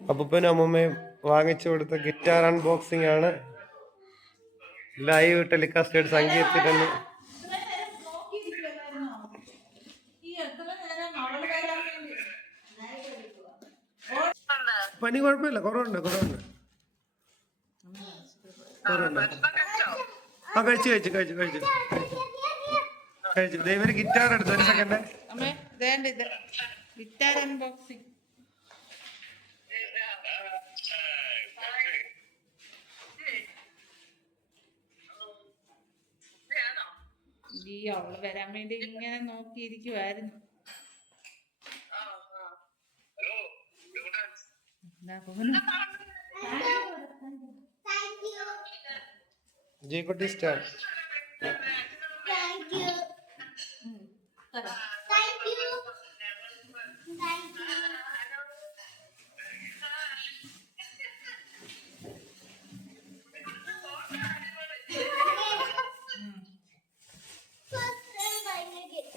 അപ്പൂപ്പനും അമ്മൂമ്മയും വാങ്ങിച്ചു കൊടുത്ത ഗിറ്റാർ അൺബോക്സിംഗ് ആണ്. ലൈവ് ടെലികാസ്റ്റ് സംഗീതത്തിൽ തന്നെ. പനി കുഴപ്പമില്ല കുറവുണ്ട് കുറവുണ്ട്. ആ കഴിച്ചു കഴിച്ചു കഴിച്ചു കഴിച്ചു. കഴിച്ചു. ദൈവം ഗിറ്റാർ എടുത്തു ഒരു സെക്കൻഡ് ഗിറ്റാർ അൺബോക്സിങ് ഈ അവൾ വരാൻ വേണ്ടി ഇങ്ങനെ നോക്കിയിരിക്കുവായിരുന്നു. എന്നാ പോന്നു. ജി കുട്ടി സ്റ്റാർ. Thank you.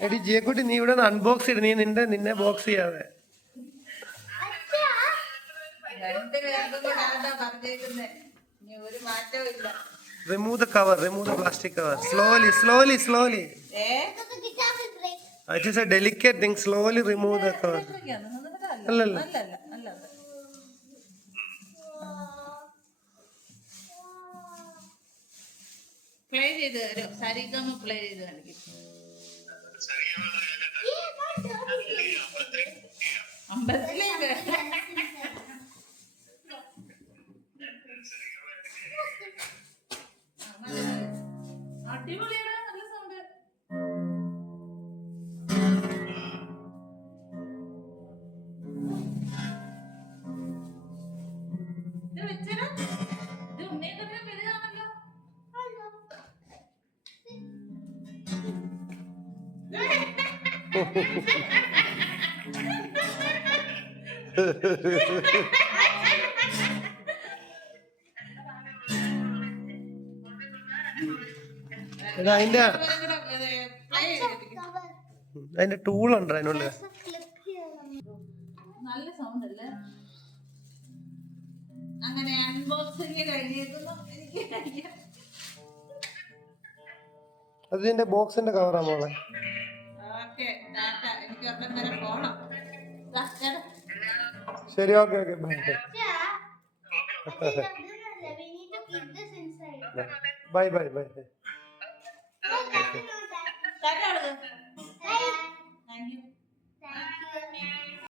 എടി ജിയക്കുട്ടി നീ ഇവിടെ അൺബോക്സ് ഇട. നീ നിന്റെ നിന്നെ ബോക്സ് ചെയ്യാതെ. Remove the cover remove the plastic cover slowly slowly slowly. It a delicate thing slowly remove the cover? അല്ലല്ല. പ്ലേ ചെയ്ത് തരും. സരിഗമ പ്ലേ ചെയ്ത് കാണിക്കും. അമ്പലത്തിലേക്ക് അടിപൊളിയാണ് നല്ല സൗണ്ട്. ഇത് വെച്ചേരാ? ഇത് ഉണ്ണിയൊക്കെ വലുതാണല്ലോ എടാ അതിന്റെ പ്ലേ ചെയ്തിരിക്കും Cover. അതിന്റെ ടൂൾ ഉണ്ട് അതിനുള്ളിൽ. നല്ല സൗണ്ട് അല്ലേ? അങ്ങനെ അൺബോക്സിംഗ് കഴിഞ്ഞിരുന്നു. എനിക്ക് അതിന്റെ ബോക്സിന്റെ കവറാ മോളെ. ഓക്കെ ടാറ്റ എനിക്ക് അപ്പം വരെ പോണം. சரி okay okay bye bye bye bye bye